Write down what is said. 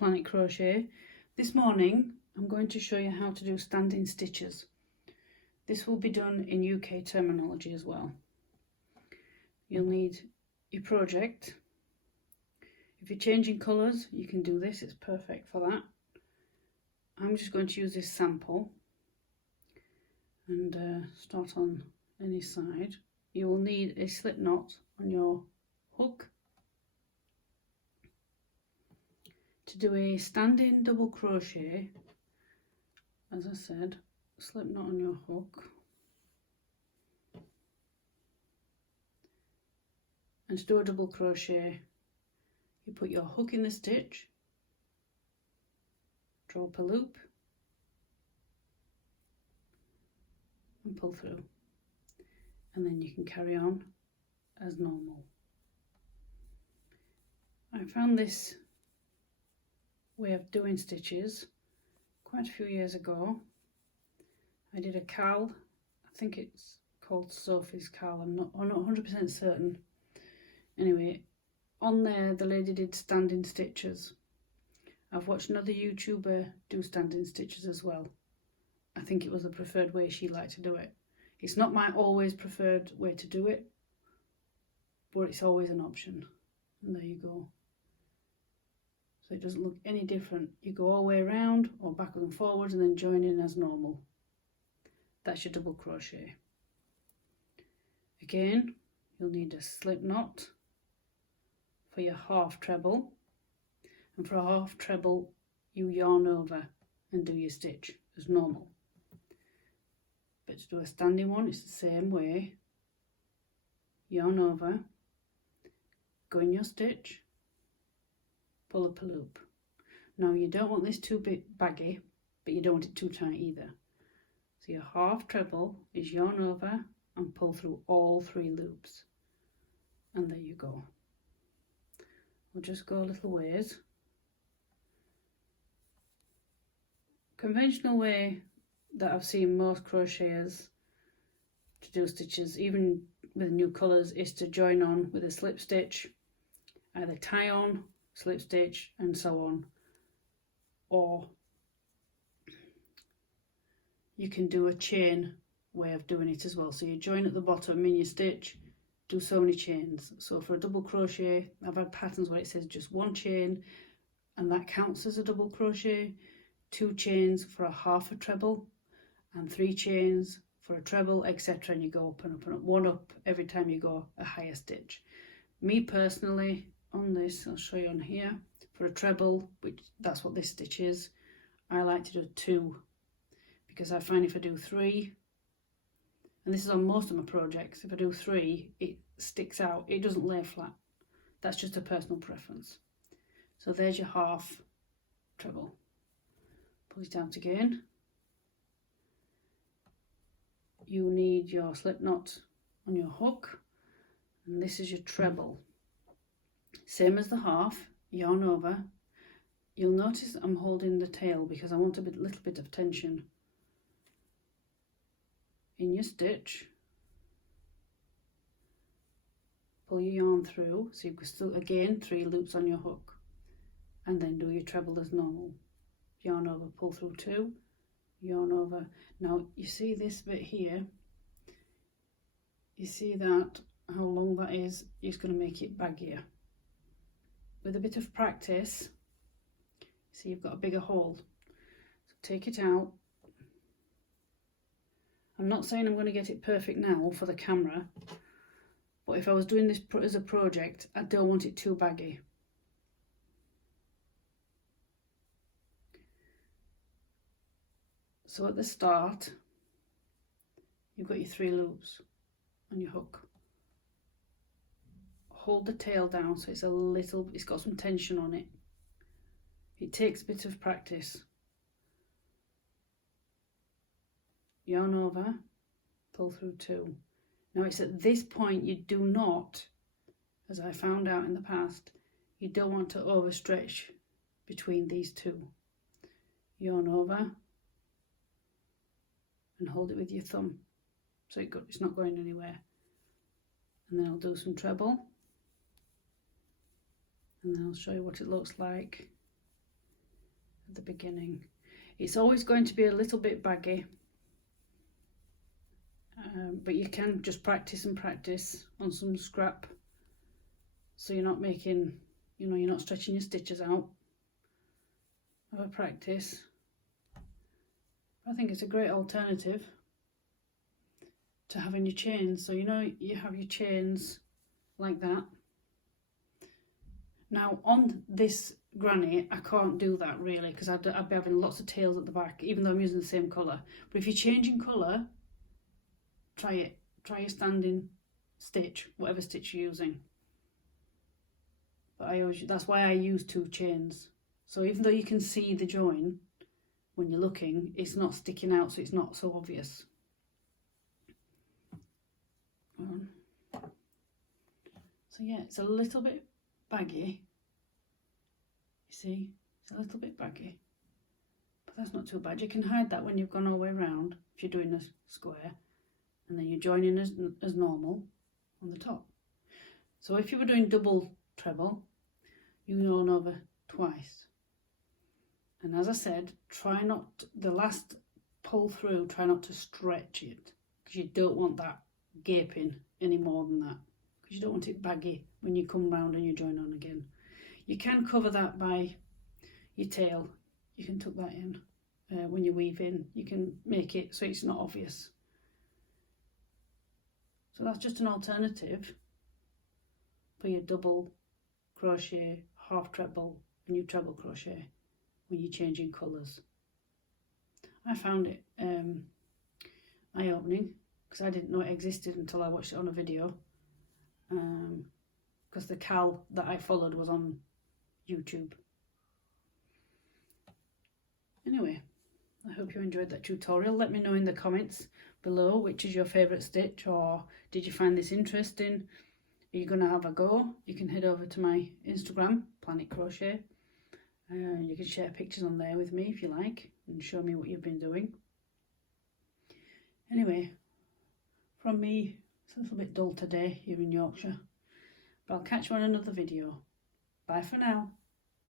Planetcrochet. This morning I'm going to show you how to do standing stitches. This will be done in UK terminology as well. You'll need your project. If you're changing colours you can do this, it's perfect for that. I'm just going to use this sample and start on any side. You will need a slip knot on your hook. To do a standing double crochet, as I said, slip knot on your hook, and to do a double crochet you put your hook in the stitch, draw up a loop and pull through, and then you can carry on as normal. I found this way of doing stitches quite a few years ago. I did a cowl, I think it's called Sophie's cowl, I'm not 100% certain. Anyway, on there the lady did standing stitches. I've watched another YouTuber do standing stitches as well. I think it was the preferred way she liked to do it. It's not my always preferred way to do it, but it's always an option. And there you go. So it doesn't look any different. You go all the way around or backwards and forwards and then join in as normal. That's your double crochet. Again, you'll need a slip knot for your half treble, and for a half treble you yarn over and do your stitch as normal. But to do a standing one it's the same way. Yarn over, go in your stitch, pull up a loop. Now you don't want this too baggy, but you don't want it too tight either. So your half treble is yarn over and pull through all 3 loops. And there you go. We'll just go a little ways. Conventional way that I've seen most crocheters to do stitches, even with new colours, is to join on with a slip stitch, either tie on, slip stitch and so on, or you can do a chain way of doing it as well. So you join at the bottom in your stitch, do so many chains. So for a double crochet I've had patterns where it says just 1 chain and that counts as a double crochet, 2 chains for a half a treble and 3 chains for a treble, etc., and you go up and up and up, 1 up every time you go a higher stitch. Me personally, on this, I'll show you on here, for a treble, which that's what this stitch is, I like to do 2, because I find if I do 3, and this is on most of my projects, if I do 3 it sticks out, it doesn't lay flat. That's just a personal preference. So there's your half treble. Pull it out again. You need your slip knot on your hook, and this is your treble. Same as the half, yarn over. You'll notice I'm holding the tail because I want a little bit of tension in your stitch. Pull your yarn through, so you've still again 3 loops on your hook, and then do your treble as normal. Yarn over, pull through 2, yarn over. Now you see this bit here, you see that, how long that is going to make it baggier. With a bit of practice, see you've got a bigger hole, so take it out. I'm not saying I'm going to get it perfect now for the camera, but if I was doing this as a project, I don't want it too baggy. So at the start, you've got your 3 loops on your hook. Hold the tail down so it's got some tension on it. It takes a bit of practice. Yarn over, pull through 2. Now it's at this point you do not, as I found out in the past, you don't want to overstretch between these 2. Yarn over and hold it with your thumb so it's not going anywhere. And then I'll do some treble, and then I'll show you what it looks like at the beginning. It's always going to be a little bit baggy, but you can just practice and practice on some scrap, so you're not making, you know, you're not stretching your stitches out. Have a practice. I think it's a great alternative to having your chains. So you know, you have your chains like that. Now on this granny I can't do that really, because I'd be having lots of tails at the back, even though I'm using the same colour. But if you're changing colour, try it. Try your standing stitch, whatever stitch you're using. But that's why I use 2 chains. So even though you can see the join when you're looking, it's not sticking out, so it's not so obvious. So yeah, it's a little bit baggy. You see, it's a little bit baggy, but that's not too bad. You can hide that when you've gone all the way around, if you're doing a square, and then you're joining as normal on the top. So if you were doing double treble, you yarn over twice. And as I said, try not, the last pull through, try not to stretch it, because you don't want that gaping any more than that, because you don't want it baggy when you come round and you join on again. You can cover that by your tail. You can tuck that in when you weave in. You can make it so it's not obvious. So that's just an alternative for your double crochet, half treble and your treble crochet when you're changing colours. I found it eye-opening, because I didn't know it existed until I watched it on a video, because the Cal that I followed was on YouTube. Anyway, I hope you enjoyed that tutorial. Let me know in the comments below which is your favourite stitch, or did you find this interesting? Are you going to have a go? You can head over to my Instagram, Planetcrochet. You can share pictures on there with me if you like, and show me what you've been doing. Anyway, from me, it's a little bit dull today here in Yorkshire, but I'll catch you on another video. Bye for now.